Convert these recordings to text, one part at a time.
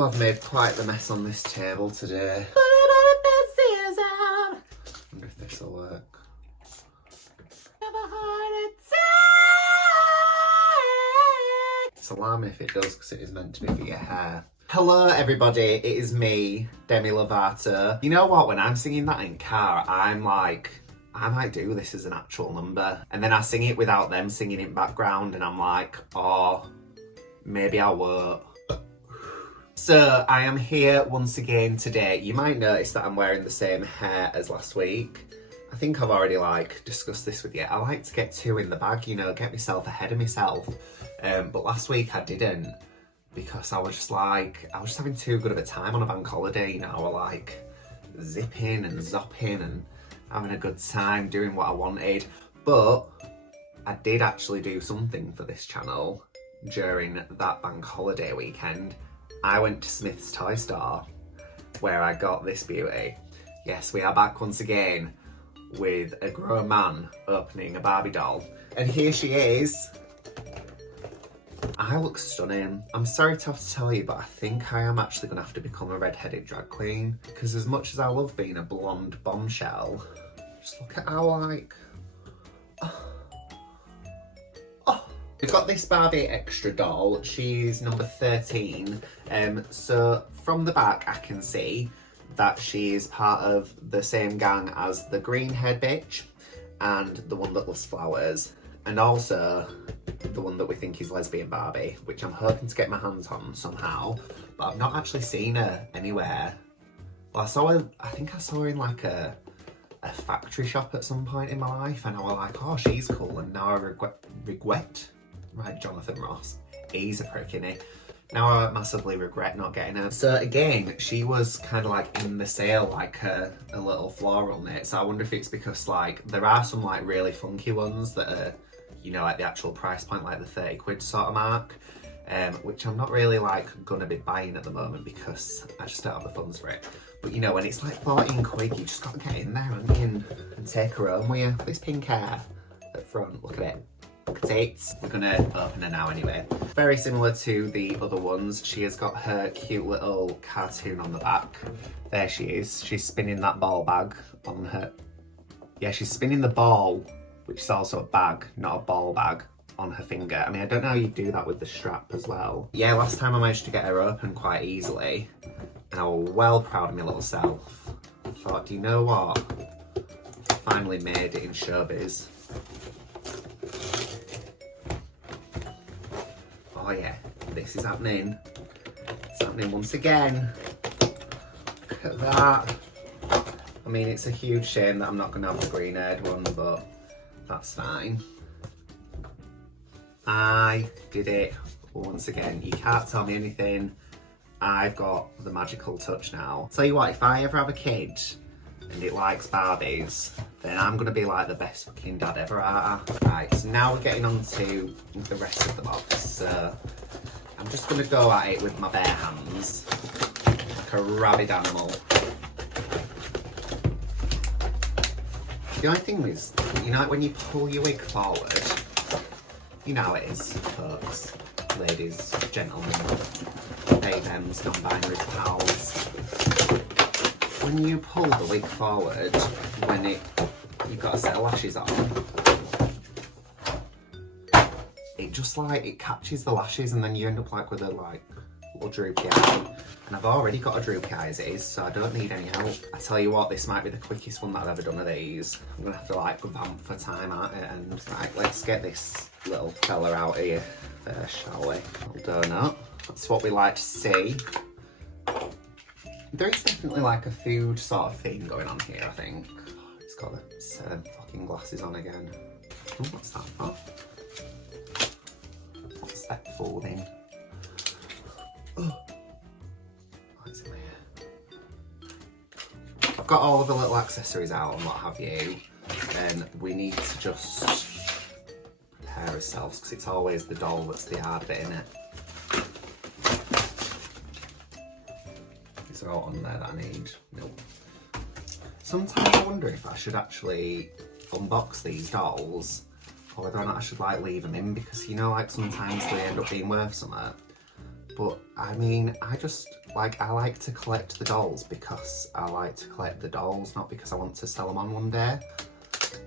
Oh, I've made quite the mess on this table today. I wonder if this will work. It's alarming if it does, because it is meant to be for your hair. Hello everybody, it is me, Demi Lovato. You know what, when I'm singing that in car, I'm like, I might do this as an actual number. And then I sing it without them singing in background and I'm like, oh, maybe I won't. So I am here once again today. You might notice that I'm wearing the same hair as last week. I think I've already discussed this with you. I like to get two in the bag, you know, get myself ahead of myself. But last week I didn't, because I was just having too good of a time on a bank holiday, you know. I was zipping and zopping and having a good time doing what I wanted. But I did actually do something for this channel during that bank holiday weekend. I went to Smith's Toy Store, where I got this beauty. Yes, we are back once again with a grown man opening a Barbie doll. And here she is. I look stunning. I'm sorry to have to tell you, but I think I am actually gonna have to become a red-headed drag queen. Because as much as I love being a blonde bombshell, just look at how We've got this Barbie Extra doll. She's number 13. So from the back, I can see that she's part of the same gang as the green head bitch and the one that loves flowers, and also the one that we think is lesbian Barbie, which I'm hoping to get my hands on somehow, but I've not actually seen her anywhere. Well, I think I saw her in a factory shop at some point in my life, and I was like, oh, she's cool, and now I regret. Right, Jonathan Ross. He's a prick, innit? Now I massively regret not getting her. So again, she was kind of in the sale, a little floral knit. So I wonder if it's because there are some really funky ones that are, you know, the actual price point, the 30 quid sort of mark. Which I'm not really gonna be buying at the moment because I just don't have the funds for it. But you know, when it's 14 quid, you just gotta get in there, haven't you, and take her home with you. This pink hair at front, look at it. We're gonna open her now anyway. Very similar to the other ones, she has got her cute little cartoon on the back. There she is. She's spinning that ball bag on her. Yeah, she's spinning the ball, which is also a bag, not a ball bag, on her finger. I mean, I don't know how you do that with the strap as well. Yeah, last time I managed to get her open quite easily, and I was well proud of my little self. I thought, do you know what? I finally made it in showbiz. Oh yeah, this is happening. It's happening once again. Look at that. I mean, it's a huge shame that I'm not going to have the green haired one, but that's fine. I did it once again. You can't tell me anything. I've got the magical touch now. Tell you what, if I ever have a kid and it likes Barbies, then I'm gonna be the best fucking dad ever. Right, so now we're getting on to the rest of the box. So I'm just gonna go at it with my bare hands, like a rabid animal. The only thing is, you know, when you pull your wig forward, you know how it is, folks, ladies, gentlemen, they, thems, non-binary pals. When you pull the wig forward, you've got a set of lashes on, it just it catches the lashes, and then you end up with a little droopy eye. And I've already got a droopy eye as it is, so I don't need any help. I tell you what, this might be the quickest one that I've ever done of these. I'm gonna have to vamp for time at it, and right, let's get this little fella out here first, shall we? Little donut. That's what we like to see. There is definitely a food sort of theme going on here, I think. It's got the same fucking glasses on again. Oh, what's that for? What's that folding? Oh. What's in here? I've got all of the little accessories out and what have you. Then we need to just prepare ourselves, because it's always the doll that's the hard bit, innit? Are all on there that I need. Nope. Sometimes I wonder if I should actually unbox these dolls, or whether or not I should leave them in, because you know sometimes they end up being worth something. But I mean, I like to collect the dolls because I like to collect the dolls, not because I want to sell them on one day.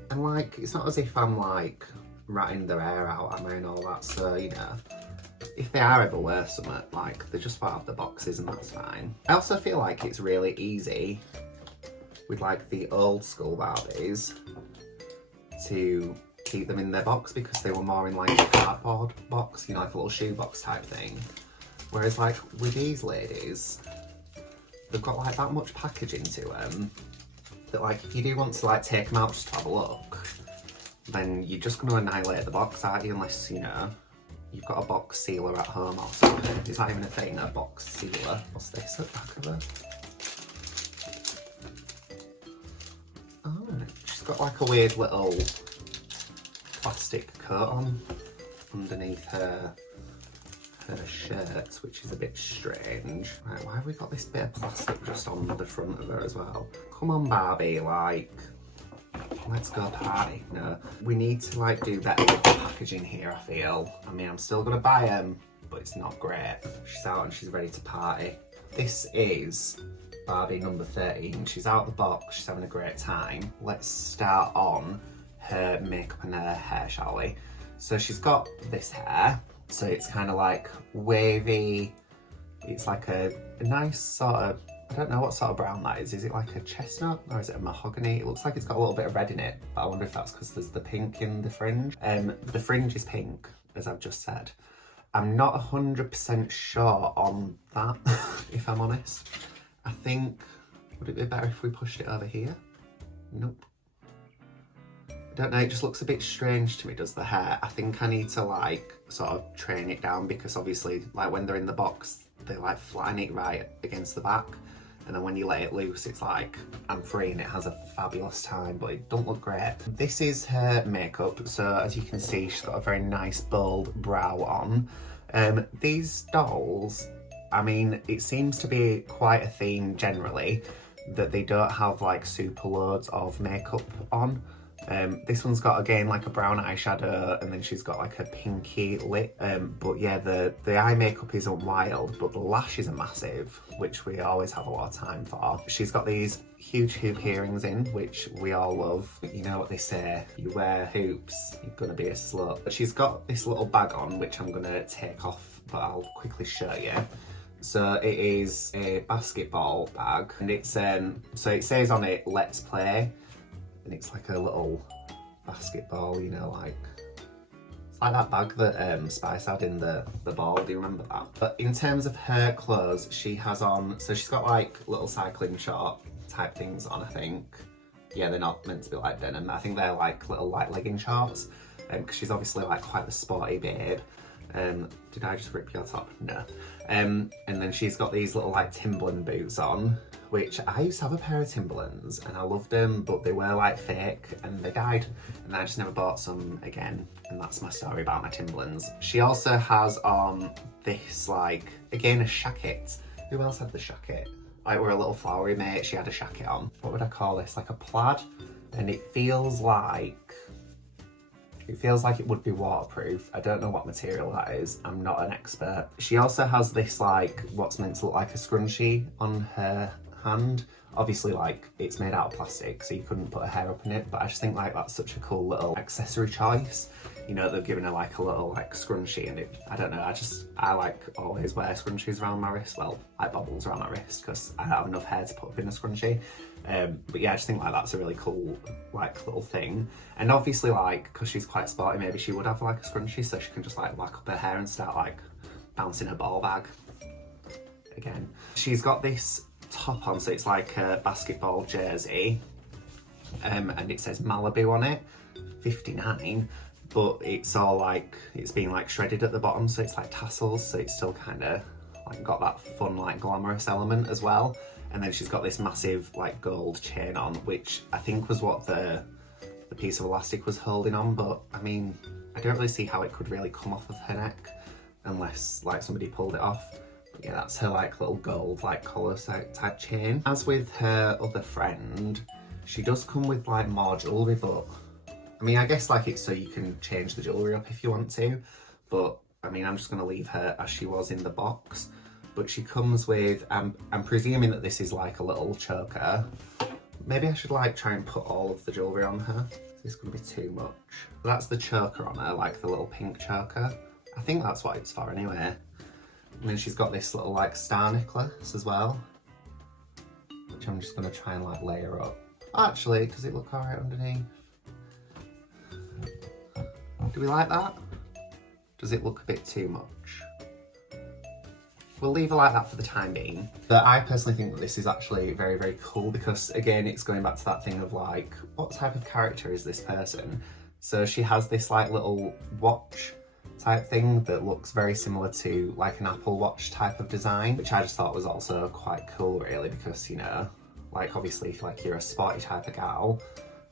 And like, it's not as if I'm like ratting their hair out, am I, and all that, so you know, if they are ever worth something, like, they just won't have the boxes and that's fine. I also feel like it's really easy with like the old school Barbies to keep them in their box because they were more in like a cardboard box, you know, like a little shoebox type thing. Whereas like with these ladies, they've got like that much packaging to them that like if you do want to like take them out just to have a look, then you're just going to annihilate the box, aren't you? Unless, you know, you've got a box sealer at home or something. It's not even a thing, a box sealer. What's this at the back of it? Oh, she's got like a weird little plastic coat on underneath her shirt, which is a bit strange. Right, why have we got this bit of plastic just on the front of her as well? Come on, Barbie, like, let's go party. No, we need to like do better with the packaging here, I feel. I mean, I'm still gonna buy them, but it's not great. She's out and she's ready to party. This is Barbie number 13. She's out of the box, she's having a great time. Let's start on her makeup and her hair, shall we? So she's got this hair. So it's kind of like wavy. It's like a nice sort of, I don't know what sort of brown that is. Is it like a chestnut or is it a mahogany? It looks like it's got a little bit of red in it, but I wonder if that's because there's the pink in the fringe. The fringe is pink, as I've just said. I'm not 100% sure on that, if I'm honest. I think, would it be better if we pushed it over here? Nope. I don't know, it just looks a bit strange to me, does the hair. I think I need to like sort of train it down because obviously like when they're in the box, they like flatten it right against the back. And then when you let it loose, it's like, I'm free and it has a fabulous time, but it don't look great. This is her makeup. So as you can see, she's got a very nice bold brow on. These dolls, I mean, it seems to be quite a theme generally that they don't have like super loads of makeup on. This one's got again like a brown eyeshadow and then she's got like a pinky lip. But yeah, the eye makeup isn't wild, but the lashes are massive, which we always have a lot of time for. She's got these huge hoop earrings in, which we all love. You know what they say, you wear hoops, you're gonna be a slut. But she's got this little bag on, which I'm gonna take off, but I'll quickly show you. So it is a basketball bag and it's, so it says on it, let's play. And it's like a little basketball, you know, like, it's like that bag that Spice had in the ball, do you remember that? But in terms of her clothes, she has on, so she's got like little cycling short type things on, I think. Yeah, they're not meant to be like denim. I think they're like little like legging shorts, because she's obviously like quite the sporty babe. Did I just rip your top? No. And then she's got these little like Timberland boots on, which I used to have a pair of Timberlands and I loved them, but they were like fake and they died and I just never bought some again. And that's my story about my Timberlands. She also has on this like, again, a shacket. Who else had the shacket? Like we're a little flowery mate, she had a shacket on. What would I call this? Like a plaid? And it feels like it would be waterproof. I don't know what material that is. I'm not an expert. She also has this like, what's meant to look like a scrunchie on her hand. Obviously like it's made out of plastic, so you couldn't put her hair up in it, but I just think like that's such a cool little accessory choice. You know, they've given her like a little like scrunchie and it, I don't know, I like always wear scrunchies around my wrist, well, like bobbles around my wrist because I don't have enough hair to put up in a scrunchie. But yeah, I just think like that's a really cool like little thing. And obviously like, because she's quite sporty, maybe she would have like a scrunchie so she can just like whack up her hair and start like bouncing her ball bag again. She's got this top on, so it's like a basketball jersey, and it says Malibu on it, 59, but it's all like, it's been like shredded at the bottom, so it's like tassels, so it's still kind of like got that fun like glamorous element as well. And then she's got this massive like gold chain on, which I think was what the piece of elastic was holding on, but I mean, I don't really see how it could really come off of her neck unless like somebody pulled it off. But yeah, that's her like little gold like collar type chain. As with her other friend, she does come with like more jewellery, but I mean, I guess like it's so you can change the jewellery up if you want to, but I mean, I'm just going to leave her as she was in the box. But she comes with, I'm presuming that this is like a little choker. Maybe I should like try and put all of the jewellery on her. Is this going to be too much? That's the choker on her, like the little pink choker. I think that's what it's for anyway. And then she's got this little like star necklace as well, which I'm just going to try and like layer up. Actually, does it look alright underneath? Do we like that? Does it look a bit too much? We'll leave it like that for the time being. But I personally think that this is actually very, very cool because again, it's going back to that thing of like, what type of character is this person? So she has this like little watch type thing that looks very similar to like an Apple Watch type of design, which I just thought was also quite cool really because, you know, like obviously if like you're a sporty type of gal,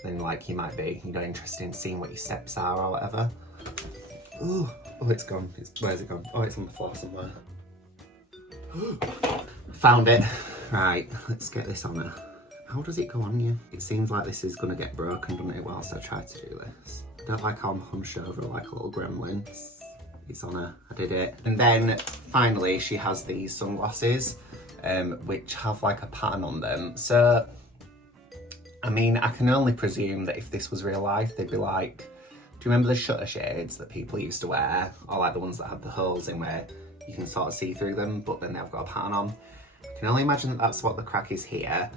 then like you might be, you know, interested in seeing what your steps are or whatever. Ooh. Oh, it's gone. Where's it gone? Oh, it's on the floor somewhere. Found it. Right, let's get this on her. How does it go on you? It seems like this is gonna get broken, doesn't it, whilst I try to do this. I don't like how I'm hunched over like a little gremlin. It's on her. I did it. And then finally she has these sunglasses, which have like a pattern on them. So, I mean, I can only presume that if this was real life, they'd be like, do you remember the shutter shades that people used to wear? Or like the ones that had the holes in where you can sort of see through them, but then they've got a pattern on. I can only imagine that that's what the crack is here,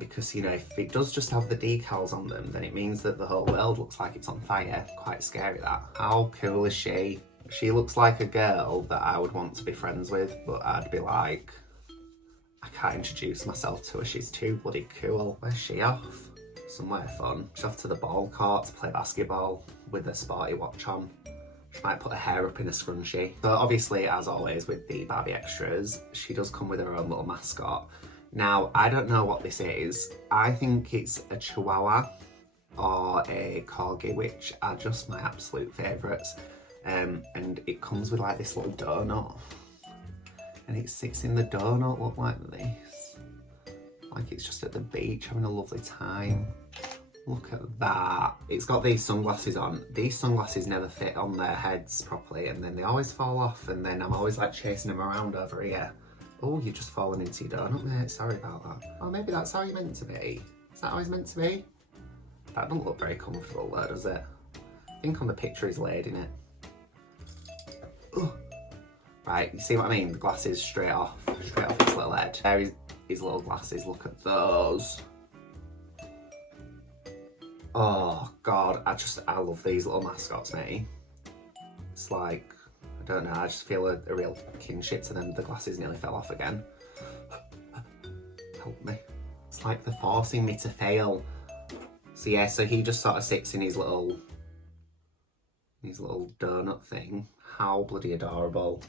because, you know, if it does just have the decals on them, then it means that the whole world looks like it's on fire. Quite scary, that. How cool is she? She looks like a girl that I would want to be friends with, but I'd be like, I can't introduce myself to her, she's too bloody cool. Where's she off? Somewhere fun. She's off to the ball court to play basketball with a sporty watch on. She might put her hair up in a scrunchie. So obviously, as always with the Barbie Extras, she does come with her own little mascot. Now, I don't know what this is. I think it's a Chihuahua or a Corgi, which are just my absolute favourites. And it comes with like this little donut. And it sits in the donut, look like this. Like it's just at the beach having a lovely time. Look at that. It's got these sunglasses on. These sunglasses never fit on their heads properly and then they always fall off and then I'm always like chasing them around over here. Oh, you've just fallen into your donut, mate. Sorry about that. Oh, maybe that's how you're meant to be. Is that how he's meant to be? That doesn't look very comfortable though, does it? I think on the picture he's laid in it. Ugh. Right, you see what I mean? The glasses straight off his little head. There is his little glasses, look at those. Oh God, I love these little mascots, mate. It's like, I don't know, I just feel a real kinship to them. The glasses nearly fell off again. Help me. It's like they're forcing me to fail. So yeah, so he just sort of sits in his little donut thing. How bloody adorable.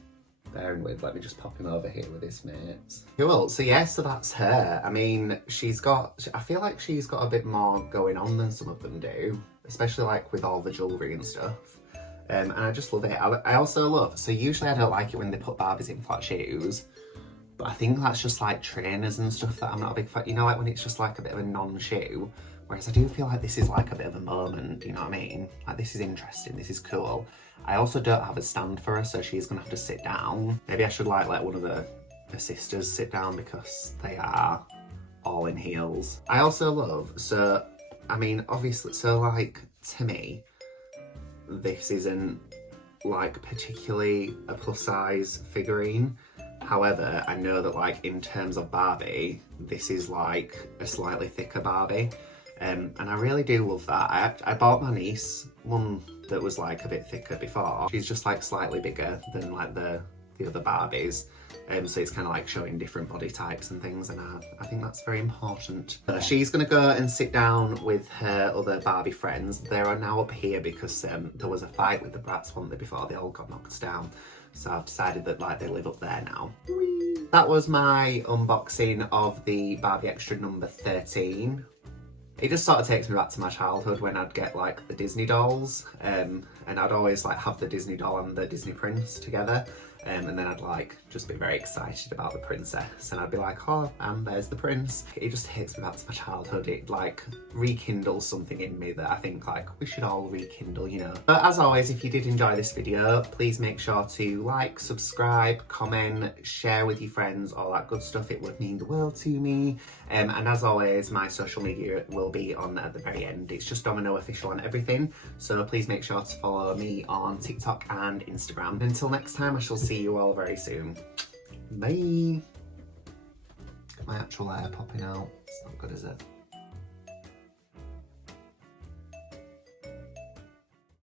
Bearing with, let me just pop him over here with his mates. Cool, so yeah, so that's her. I mean, I feel like she's got a bit more going on than some of them do, especially like with all the jewellery and stuff. And I just love it. I also love, so usually I don't like it when they put Barbies in flat shoes, but I think that's just like trainers and stuff that I'm not a big fan, you know, like when it's just like a bit of a non-shoe. Whereas I do feel like this is like a bit of a moment, you know what I mean? Like this is interesting, this is cool. I also don't have a stand for her, so she's gonna have to sit down. Maybe I should like let one of her sisters sit down because they are all in heels. I also love, so, I mean, obviously, so like, to me, this isn't like particularly a plus size figurine. However, I know that like in terms of Barbie, this is like a slightly thicker Barbie. And I really do love that. I bought my niece one that was like a bit thicker before. She's just like slightly bigger than like the other Barbies. So it's kind of like showing different body types and things, and I think that's very important. She's gonna go and sit down with her other Barbie friends. They are now up here because there was a fight with the brats one day before they all got knocked down. So I've decided that like they live up there now. Whee! That was my unboxing of the Barbie Extra number 13. It just sort of takes me back to my childhood when I'd get like the Disney dolls, and I'd always like have the Disney doll and the Disney prince together. and then I'd like just be very excited about the princess, and I'd be like, oh, and there's the prince. It just takes me back to my childhood. It like rekindles something in me that I think like we should all rekindle, you know. But as always, if you did enjoy this video, please make sure to like, subscribe, comment, share with your friends, all that good stuff. It would mean the world to me. And as always, my social media will be on at the very end. It's just Dominoe Official on everything. So please make sure to follow me on TikTok and Instagram. Until next time, I shall see you all very soon. Bye. My actual hair popping out. It's not good, is it?